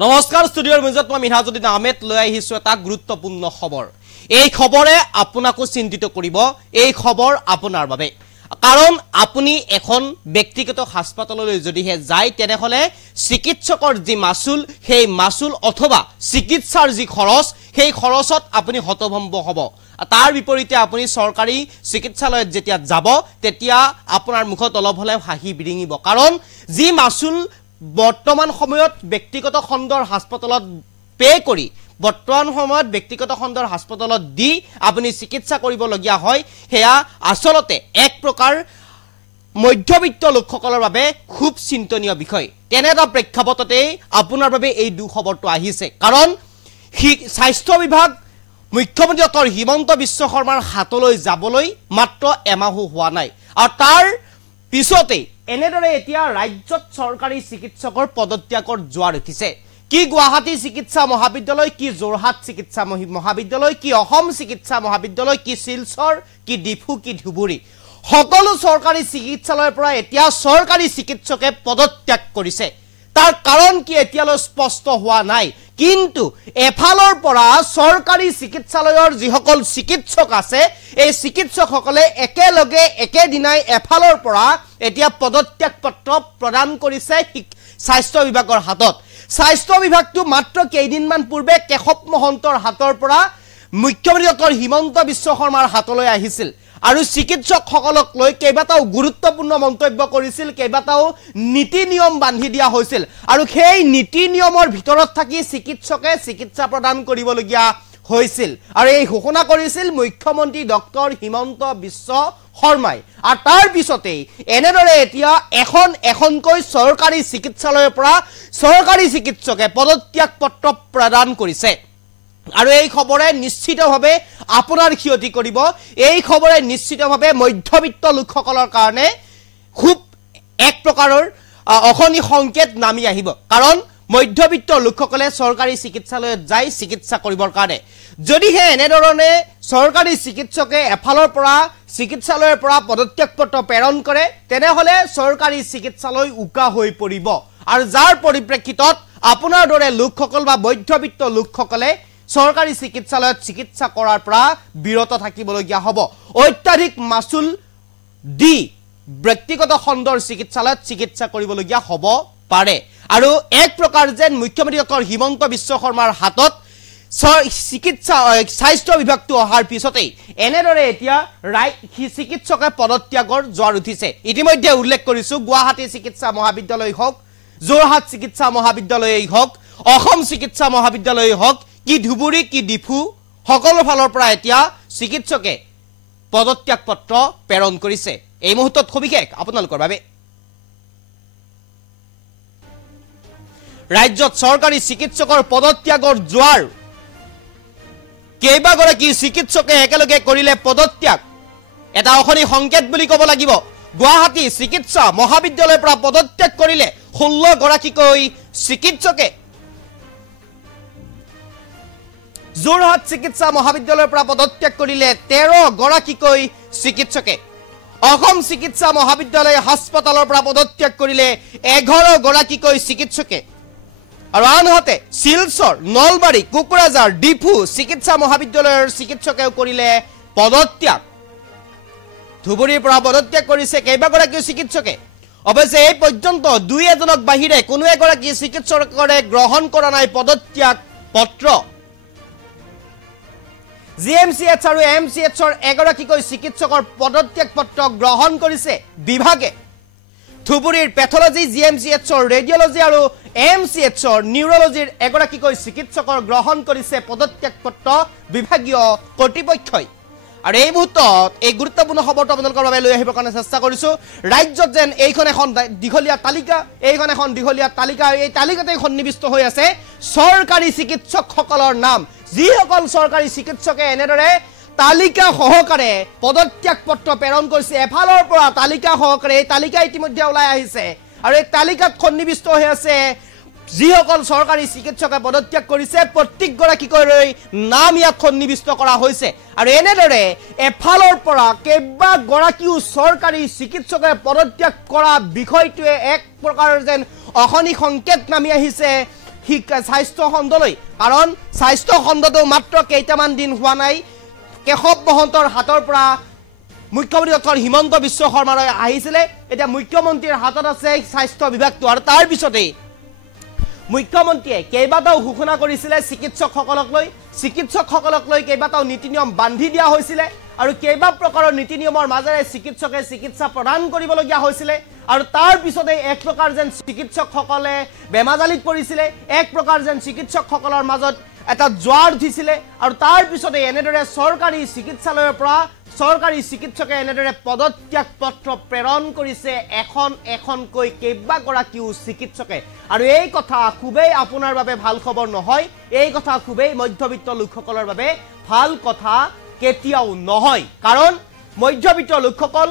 নমস্কাৰ ষ্টুডিঅ'ৰ মাজত মই মিনহাজুদ্দিন আহমেদ লৈ আহিছো এটা গুৰুত্বপূৰ্ণ খবৰ। এই খবৰে আপোনাকো চিন্তিত কৰিব। এই খবৰ আপোনাৰ বাবে, কাৰণ আপুনি এখন ব্যক্তিগত হাস্পাতাললৈ যদিহে যায় তেনেহলে চিকিৎসকৰ যি মাসুল সেই মাসুল অথবা চিকিৎসাৰ যি খৰচ সেই খৰচত আপুনি হতভম্ব হ'ব। তাৰ বিপৰীতে আপুনি চৰকাৰী চিকিৎসালয়ত যেতিয়া যাব তেতিয়া আপোনাৰ মুখত অলপ হলে হাঁহি বিৰিঙিব, কাৰণ যি মাসুল বৰ্তমান সময়ত ব্যক্তিগত খণ্ডৰ হাস্পাতালত পে কৰি বৰ্তমান সময়ত ব্যক্তিগত খণ্ডৰ হাস্পাতালত দি আপুনি চিকিৎসা কৰিবলগীয়া হয়, হেয়া আসলতে এক প্ৰকাৰ মধ্যবিত্ত লোকসকলৰ বাবে খুব চিন্তনীয় বিষয়। তেনে এটা প্ৰেক্ষাপটতে আপোনাৰ বাবে এই দুখবৰটো আহিছে, কাৰণ স্বাস্থ্য বিভাগ মুখ্যমন্ত্ৰী ডক্টৰ হিমন্ত বিশ্ব শৰ্মাৰ হাতলৈ যাবলৈ মাত্ৰ এমাহো হোৱা নাই, আৰু তাৰ পিছতে এনেদৰে এতিয়া ৰাজ্যত চৰকাৰী চিকিৎসকৰ পদত্যাগৰ জোৱাৰ উঠিছে। কি গুৱাহাটী চিকিৎসা মহাবিদ্যালয়, কি যোৰহাট চিকিৎসা মহাবিদ্যালয়, কি অসম চিকিৎসা মহাবিদ্যালয়, কি শিলচৰ, কি ডিফু, কি ধুবুৰী, সকলো চৰকাৰী চিকিৎসালয়ৰ পৰা এতিয়া চৰকাৰী চিকিৎসকে পদত্যাগ কৰিছে। তাৰ কাৰণ কি এতিয়ালৈ স্পষ্ট হোৱা নাই, কিন্তু এফালৰ পৰা চৰকাৰী চিকিৎসালয়ৰ যিসকল চিকিৎসক আছে এই চিকিৎসকসকলে একেলগে একেদিনাই এফালৰ পৰা এতিয়া পদত্যাগ পত্ৰ প্ৰদান কৰিছে স্বাস্থ্য বিভাগৰ হাতত। স্বাস্থ্য বিভাগটো মাত্ৰ কেইদিনমান পূৰ্বে কেশৱ মহন্তৰ হাতৰ পৰা মুখ্যমন্ত্ৰী ডক্টৰ হিমন্ত বিশ্ব শৰ্মাৰ হাতলৈ আহিছিল আৰু চিকিৎসকসকলক লৈ কেইবাটাও গুৰুত্বপূৰ্ণ মন্তব্য কৰিছিল, কেইবাটাও নীতি নিয়ম বান্ধি দিয়া হৈছিল, আৰু সেই নীতি নিয়মৰ ভিতৰত থাকি চিকিৎসকে চিকিৎসা প্ৰদান কৰিবলগীয়া হৈছিল, আৰু এই ঘোষণা কৰিছিল মুখ্যমন্ত্ৰী ডক্টৰ হিমন্ত বিশ্ব শৰ্মাই। আৰু তাৰ পিছতেই এনেদৰে এতিয়া এখনকৈ চৰকাৰী চিকিৎসালয়ৰ পৰা চৰকাৰী চিকিৎসকে পদত্যাগ পত্ৰ প্ৰদান কৰিছে, আৰু এই খবৰে নিশ্চিতভাৱে আপোনাৰ ক্ষতি কৰিব। এই খবৰে নিশ্চিতভাৱে মধ্যবিত্ত লোকসকলৰ কাৰণে খুব এক প্ৰকাৰৰ অশনি সংকেত নামি আহিব, কাৰণ মধ্যবিত্ত লোকসকলে চৰকাৰী চিকিৎসালয়ত যায় চিকিৎসা কৰিবৰ কাৰণে। যদিহে এনেধৰণে চৰকাৰী চিকিৎসকে এফালৰ পৰা চিকিৎসালয়ৰ পৰা পদত্যাগ পত্ৰ প্ৰেৰণ কৰে তেনেহলে চৰকাৰী চিকিৎসালয় উকা হৈ পৰিব, আৰু যাৰ পৰিপ্ৰেক্ষিতত আপোনাৰ দৰে লোকসকল বা মধ্যবিত্ত লোকসকলে চৰকাৰী চিকিৎসালয়ত চিকিৎসা কৰাৰ পৰা বিৰত থাকিবলগীয়া হ'ব। অত্যাধিক মাসুল দি ব্যক্তিগত খণ্ডৰ চিকিৎসালয়ত চিকিৎসা কৰিবলগীয়া হ'ব পাৰে, আৰু এক প্ৰকাৰ যেন মুখ্যমন্ত্ৰী ডক্টৰ হিমন্ত বিশ্ব শৰ্মাৰ হাতত স্বাস্থ্য বিভাগটো অহাৰ পিছতেই এনেদৰে এতিয়া চিকিৎসকে পদত্যাগৰ জোৱাৰ উঠিছে। ইতিমধ্যে উল্লেখ কৰিছো গুৱাহাটী চিকিৎসা মহাবিদ্যালয় হওক, যোৰহাট চিকিৎসা মহাবিদ্যালয়েই হওক, অসম চিকিৎসা মহাবিদ্যালয়েই হওক, কি ধুবুৰী, কি ডিফু, সকলো ফালৰ পৰা এতিয়া চিকিৎসকে পদত্যাগ পত্ৰ প্ৰেৰণ কৰিছে। এই মুহূৰ্তত সবিশেষ আপোনালোকৰ বাবে। ৰাজ্যত চৰকাৰী চিকিৎসকৰ পদত্যাগৰ জোৱাৰ, কেইবাগৰাকী চিকিৎসকে একেলগে কৰিলে পদত্যাগ, এটা অশনি সংকেত বুলি ক'ব লাগিব। গুৱাহাটী চিকিৎসা মহাবিদ্যালয়ৰ পৰা পদত্যাগ কৰিলে 16 গৰাকীকৈ চিকিৎসকে, যোৰহাট চিকিৎসা মহাবিদ্যালয়ৰ পৰা পদত্যাগ কৰিলে 13 গৰাকীকৈ চিকিৎসকে, অসম চিকিৎসা মহাবিদ্যালয় হাস্পাতালৰ পৰা পদত্যাগ কৰিলে 11 গৰাকীকৈ চিকিৎসকে, আৰু আনহাতে শিলচৰ, নলবাৰী, কোকৰাঝাৰ, ডিফু চিকিৎসা মহাবিদ্যালয়ৰ চিকিৎসকেও কৰিলে পদত্যাগ। ধুবুৰীৰ পৰা পদত্যাগ কৰিছে কেইবাগৰাকী চিকিৎসকে। অৱশ্যে এই পৰ্যন্ত 2-এজনক বাহিৰে কোনো এগৰাকী চিকিৎসকৰে গ্ৰহণ কৰা নাই পদত্যাগ পত্ৰ। জিএমচিএচ আৰু এমচিএচৰ এগৰাকীকৈ চিকিৎসকৰ পদত্যাগ পত্ৰ গ্ৰহণ কৰিছে বিভাগে। ধুবুৰীৰ পেথলজি, জিএমচিএচৰ ৰেডিঅলজি আৰু এমচিএচৰ নিউৰলজিৰ এগৰাকীকৈ চিকিৎসকৰ গ্ৰহণ কৰিছে পদত্যাগ পত্ৰ বিভাগীয় কৰ্তৃপক্ষই। আৰু এই মুহূৰ্তত এই গুৰুত্বপূৰ্ণ খবৰটো আপোনালোকৰ বাবে লৈ আহিবৰ কাৰণে চেষ্টা কৰিছো। ৰাজ্যত যেন এইখন এখন দীঘলীয়া তালিকা, এইখন এখন দীঘলীয়া তালিকা, এই তালিকাতে সন্নিৱিষ্ট হৈ আছে চৰকাৰী চিকিৎসকসকলৰ নাম, যিসকল চৰকাৰী চিকিৎসকে এনেদৰে তালিকা সহকাৰে পদত্যাগ পত্ৰ প্ৰেৰণ কৰিছে। এফালৰ পৰা তালিকা সহকাৰে এই তালিকা ইতিমধ্যে ওলাই আহিছে, আৰু এই তালিকাত সন্নিৱিষ্ট হৈ আছে যিসকল চৰকাৰী চিকিৎসকে পদত্যাগ কৰিছে, প্ৰত্যেকগৰাকীকৈ নাম ইয়াত সন্নিৱিষ্ট কৰা হৈছে। আৰু এনেদৰে এফালৰ পৰা কেইবাগৰাকীও চৰকাৰী চিকিৎসকে পদত্যাগ কৰা বিষয়টোৱে এক প্ৰকাৰৰ যেন অশনি সংকেত নামি আহিছে স্বাস্থ্য খণ্ডলৈ কাৰণ স্বাস্থ্য খণ্ডটো মাত্ৰ কেইটামান দিন হোৱা নাই কেশৱ মহন্তৰ হাতৰ পৰা মুখ্যমন্ত্ৰী ডক্টৰ হিমন্ত বিশ্ব শৰ্মালৈ আহিছিলে এতিয়া মুখ্যমন্ত্ৰীৰ হাতত আছে স্বাস্থ্য বিভাগটো আৰু তাৰ পিছতেই মুখ্যমন্ত্ৰীয়ে কেইবাটাও ঘোষণা কৰিছিলে চিকিৎসকসকলক লৈ কেইবাটাও নীতি নিয়ম বান্ধি দিয়া হৈছিলে আৰু কেইবা প্ৰকাৰৰ নীতি নিয়মৰ মাজেৰে চিকিৎসকে চিকিৎসা প্ৰদান কৰিবলগীয়া হৈছিলে আৰু তাৰ পিছতে এক প্ৰকাৰ যেন চিকিৎসকসকলে বেমাজালিত পৰিছিলে এক প্ৰকাৰ যেন চিকিৎসকসকলৰ মাজত এটা জোৱাৰ উঠিছিলে আৰু তাৰ পিছতে এনেদৰে চৰকাৰী চিকিৎসালয়ৰ পৰা চৰকাৰী চিকিৎসকে এনেদৰে পদত্যাগ পত্ৰ প্ৰেৰণ কৰিছে এখনকৈ কেইবাগৰাকীও চিকিৎসকে আৰু এই কথা খুবেই আপোনাৰ বাবে ভাল খবৰ নহয় এই কথা খুবেই মধ্যবিত্ত লোকসকলৰ বাবে ভাল কথা কেতিয়াও নহয় কাৰণ মধ্যবিত্ত লোকসকল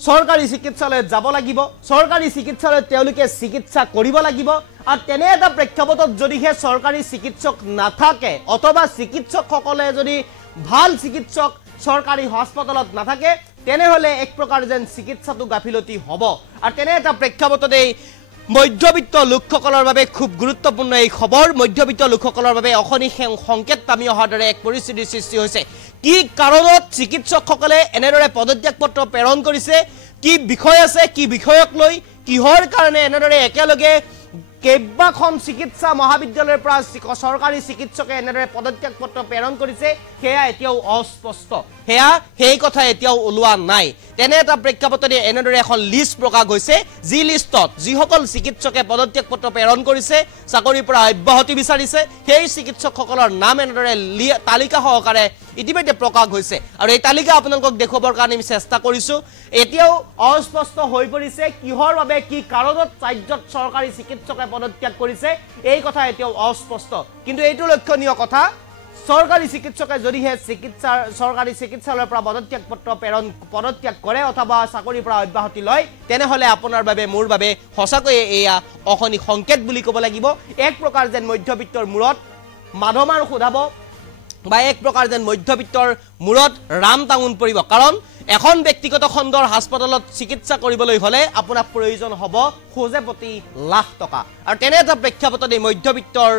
চৰকাৰী চিকিৎসালয়ত যাব লাগিব চৰকাৰী চিকিৎসালয়ত তেওঁলোকে চিকিৎসা কৰিব লাগিব আৰু তেনে এটা প্ৰেক্ষাপটত যদিহে চৰকাৰী চিকিৎসক নাথাকে অথবা চিকিৎসকসকলে যদি ভাল চিকিৎসক চৰকাৰী হাস্পতালত নাথাকে তেনেহলে এক প্ৰকাৰ যেন চিকিৎসাটো গাফিলতি হ'ব আৰু তেনে এটা প্ৰেক্ষাপটতে মধ্যবিত্ত লোকসকলৰ বাবে খুব গুৰুত্বপূৰ্ণ এই খবৰ মধ্যবিত্ত লোকসকলৰ বাবে অখনি সংকেত নামি অহাৰ দৰে এক পৰিস্থিতিৰ সৃষ্টি হৈছে কি কাৰণত চিকিৎসকসকলে এনেদৰে পদত্যাগ পত্ৰ প্ৰেৰণ কৰিছে কি বিষয় আছে কি বিষয়ক লৈ কিহৰ কাৰণে এনেদৰে একেলগে কেইবাখন চিকিৎসা মহাবিদ্যালয়ৰ পৰা চৰকাৰী চিকিৎসকে এনেদৰে পদত্যাগ পত্ৰ প্ৰেৰণ কৰিছে সেয়া এতিয়াও অস্পষ্ট সেই কথা এতিয়াও ওলোৱা নাই তেনে এটা প্ৰেক্ষাপটতে এনেদৰে এখন লিষ্ট প্ৰকাশ হৈছে যি লিষ্টত যিসকল চিকিৎসকে পদত্যাগ পত্ৰ প্ৰেৰণ কৰিছে চাকৰিৰ পৰা অব্যাহতি বিচাৰিছে সেই চিকিৎসকসকলৰ নাম এনেদৰে তালিকা সহকাৰে ইতিমধ্যে প্ৰকাশ হৈছে আৰু এই তালিকা আপোনালোকক দেখুৱাবৰ কাৰণে আমি চেষ্টা কৰিছো এতিয়াও অস্পষ্ট হৈ পৰিছে কিহৰ বাবে কি কাৰণত ৰাজ্যত চৰকাৰী চিকিৎসকে পদত্যাগ কৰিছে এই কথা এতিয়াও অস্পষ্ট কিন্তু এইটো লক্ষণীয় কথা চৰকাৰী চিকিৎসকে যদিহে চৰকাৰী চিকিৎসালয়ৰ পৰা পদত্যাগ কৰে অথবা চাকৰিৰ পৰা অব্যাহতি লয় তেনেহলে আপোনাৰ বাবে মোৰ বাবে সঁচাকৈ এয়া অখনি সংকেত বুলি ক'ব লাগিব এক প্ৰকাৰ যেন মধ্যবিত্তৰ মূৰত মাধমাৰ সোধাব বা এক প্ৰকাৰ যেন মধ্যবিত্তৰ মূৰত ৰাম টাঙুন পৰিব কাৰণ এখন ব্যক্তিগত খণ্ডৰ হাস্পতালত চিকিৎসা কৰিবলৈ হলে আপোনাক প্ৰয়োজন হ'ব খোজে প্ৰতি লাখ টকা আৰু তেনে এটা প্ৰেক্ষাপটতে মধ্যবিত্তৰ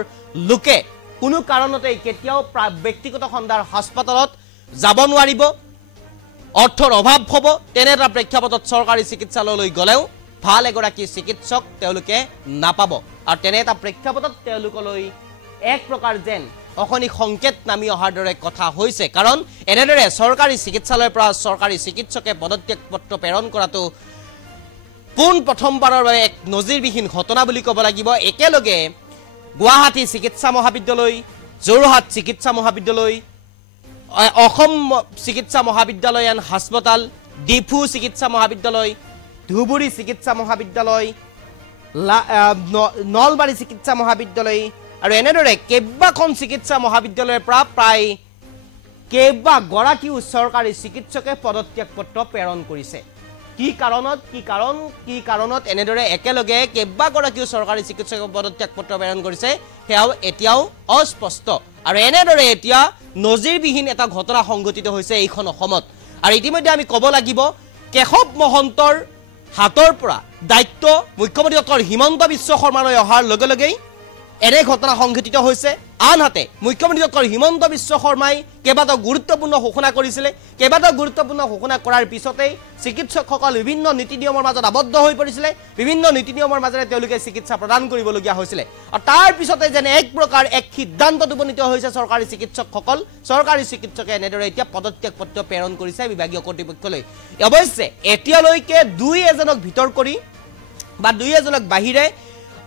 লোকে কোনো কাৰণতে কেতিয়াও ব্যক্তিগত খণ্ডৰ হাস্পতালত যাব নোৱাৰিব অৰ্থৰ অভাৱ হ'ব তেনে এটা প্ৰেক্ষাপটত চৰকাৰী চিকিৎসালয়লৈ গলেও ভাল এগৰাকী চিকিৎসক তেওঁলোকে নাপাব আৰু তেনে এটা প্ৰেক্ষাপটত তেওঁলোকলৈ এক প্ৰকাৰ যেন অখনি সংকেত নামি অহাৰ দৰে কথা হৈছে কাৰণ এনেদৰে চৰকাৰী চিকিৎসালয়ৰ পৰা চৰকাৰী চিকিৎসকে পদত্যাগ পত্ৰ প্ৰেৰণ কৰাটো প্ৰথমবাৰৰ বাবে এক নজিৰবিহীন ঘটনা বুলি ক'ব লাগিব একেলগে গুৱাহাটী চিকিৎসা মহাবিদ্যালয় যোৰহাট চিকিৎসা মহাবিদ্যালয় অসম চিকিৎসা মহাবিদ্যালয় এণ্ড হাস্পতাল ডিফু চিকিৎসা মহাবিদ্যালয় ধুবুৰী চিকিৎসা মহাবিদ্যালয় নলবাৰী চিকিৎসা মহাবিদ্যালয় আৰু এনেদৰে কেইবাখন চিকিৎসা মহাবিদ্যালয়ৰ পৰা প্ৰায় কেইবাগৰাকীও চৰকাৰী চিকিৎসকে পদত্যাগ পত্ৰ প্ৰেৰণ কৰিছে কি কাৰণত এনেদৰে একেলগে কেইবাগৰাকীও চৰকাৰী চিকিৎসকে পদত্যাগ পত্ৰ প্ৰেৰণ কৰিছে সেয়াও এতিয়াও অস্পষ্ট আৰু এনেদৰে এতিয়া নজিৰবিহীন এটা ঘটনা সংঘটিত হৈছে এইখন অসমত আৰু ইতিমধ্যে আমি ক'ব লাগিব কেশৱ মহন্তৰ হাতৰ পৰা দায়িত্ব মুখ্যমন্ত্ৰী ডক্টৰ হিমন্ত বিশ্ব শৰ্মালৈ অহাৰ লগে লগেই এনে ঘটনা সংঘটিত হৈছে আনহাতে মুখ্যমন্ত্ৰী ডক্টৰ হিমন্ত বিশ্ব শৰ্মাই কেইবাটাও গুৰুত্বপূৰ্ণ ঘোষণা কৰিছিলে কেইবাটাও গুৰুত্বপূৰ্ণ ঘোষণা কৰাৰ পিছতেই চিকিৎসকসকল বিভিন্ন নীতি নিয়মৰ মাজত আবদ্ধ হৈ পৰিছিলে বিভিন্ন নীতি নিয়মৰ মাজেৰে তেওঁলোকে চিকিৎসা প্ৰদান কৰিবলগীয়া হৈছিলে আৰু তাৰ পিছতে যেন এক প্ৰকাৰ এক সিদ্ধান্তত উপনীত হৈছে চৰকাৰী চিকিৎসকসকল চৰকাৰী চিকিৎসকে এনেদৰে এতিয়া পদত্যাগ পত্ৰ প্ৰেৰণ কৰিছে বিভাগীয় কৰ্তৃপক্ষলৈ অৱশ্যে এতিয়ালৈকে দুই এজনক ভিতৰ কৰি বা দুই এজনক বাহিৰে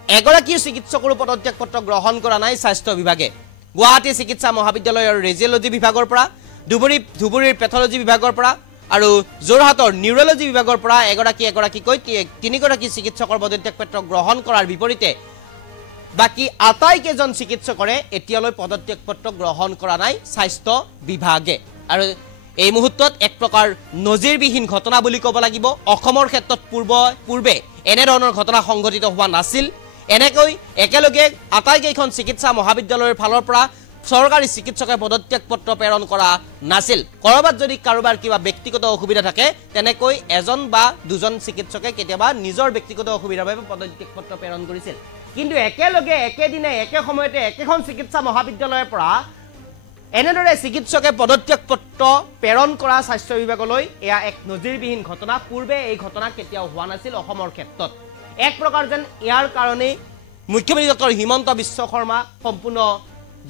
এগৰাকী চিকিৎসকৰ পদত্যাগ পত্ৰ গ্ৰহণ কৰা নাই স্বাস্থ্য বিভাগে গুৱাহাটী চিকিৎসা মহাবিদ্যালয়ৰ ৰেডিঅলজি বিভাগৰ পৰা ধুবুৰীৰ পেথলজি বিভাগৰ পৰা আৰু যোৰহাটৰ নিউৰলজি বিভাগৰ পৰা এগৰাকীকৈ তিনিগৰাকী চিকিৎসকৰ পদত্যাগ পত্ৰ গ্ৰহণ কৰাৰ বিপৰীতে বাকি আটাইকেইজন চিকিৎসকৰে এতিয়ালৈ পদত্যাগ পত্ৰ গ্ৰহণ কৰা নাই স্বাস্থ্য বিভাগে আৰু এই মুহূৰ্তত এক প্ৰকাৰ নজিৰবিহীন ঘটনা বুলি ক'ব লাগিব অসমৰ ক্ষেত্ৰত পূৰ্বে এনে ধৰণৰ ঘটনা সংঘটিত হোৱা নাছিল এনেকৈ একেলগে আটাইকেইখন চিকিৎসা মহাবিদ্যালয়ৰ ফালৰ পৰা চৰকাৰী চিকিৎসকে পদত্যাগ পত্ৰ প্ৰেৰণ কৰা নাছিল কৰবাত যদি কাৰোবাৰ কিবা ব্যক্তিগত অসুবিধা থাকে তেনেকৈ এজন বা দুজন চিকিৎসকে কেতিয়াবা নিজৰ ব্যক্তিগত অসুবিধাৰ বাবে পদত্যাগ পত্ৰ প্ৰেৰণ কৰিছিল কিন্তু একেলগে একেদিনে একে সময়তে একেখন চিকিৎসা মহাবিদ্যালয়ৰ পৰা এনেদৰে চিকিৎসকে পদত্যাগ পত্ৰ প্ৰেৰণ কৰা স্বাস্থ্য বিভাগলৈ এয়া এক নজিৰবিহীন ঘটনা পূৰ্বে এই ঘটনা কেতিয়াও হোৱা নাছিল অসমৰ ক্ষেত্ৰত এক প্ৰকাৰ যেন ইয়াৰ কাৰণে মুখ্যমন্ত্ৰী ডক্টৰ হিমন্ত বিশ্ব শৰ্মা সম্পূৰ্ণ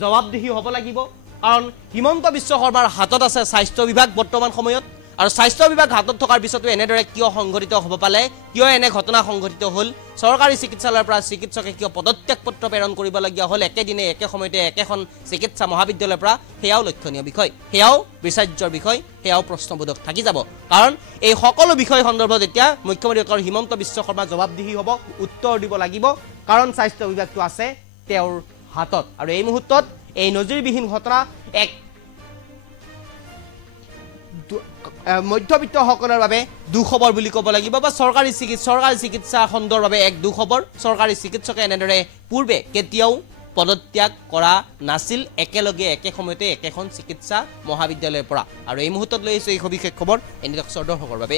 জবাবদিহি হ'ব লাগিব কাৰণ হিমন্ত বিশ্ব শৰ্মাৰ হাতত আছে স্বাস্থ্য বিভাগ বৰ্তমান সময়ত আৰু স্বাস্থ্য বিভাগ হাতত থকাৰ পিছতো এনেদৰে কিয় সংঘটিত হ'ব পালে কিয় এনে ঘটনা সংঘটিত হ'ল চৰকাৰী চিকিৎসালয়ৰ পৰা চিকিৎসকে কিয় পদত্যাগ পত্ৰ প্ৰেৰণ কৰিবলগীয়া হ'ল একেদিনে একে সময়তে একেখন চিকিৎসা মহাবিদ্যালয়ৰ পৰা সেয়াও লক্ষণীয় বিষয় সেয়াও বিচাৰ্যৰ বিষয় সেয়াও প্ৰশ্নবোধক থাকি যাব কাৰণ এই সকলো বিষয় সন্দৰ্ভত এতিয়া মুখ্যমন্ত্ৰী ডক্টৰ হিমন্ত বিশ্ব শৰ্মা জবাবদিহি হ'ব উত্তৰ দিব লাগিব কাৰণ স্বাস্থ্য বিভাগটো আছে তেওঁৰ হাতত আৰু এই মুহূৰ্তত এই নজিৰবিহীন ঘটনা এক মধ্যবিত্তসকলৰ বাবে দুখবৰ বুলি ক'ব লাগিব বা চৰকাৰী চিকিৎসা খণ্ডৰ বাবে এক দুখবৰ চৰকাৰী চিকিৎসকে এনেদৰে পূৰ্বে কেতিয়াও পদত্যাগ কৰা নাছিল একেলগে একে সময়তে একেখন চিকিৎসা মহাবিদ্যালয়ৰ পৰা আৰু এই মুহূৰ্তত লৈ আহিছোঁ এই সবিশেষ খবৰ এনে দৰ্শকৰ বাবে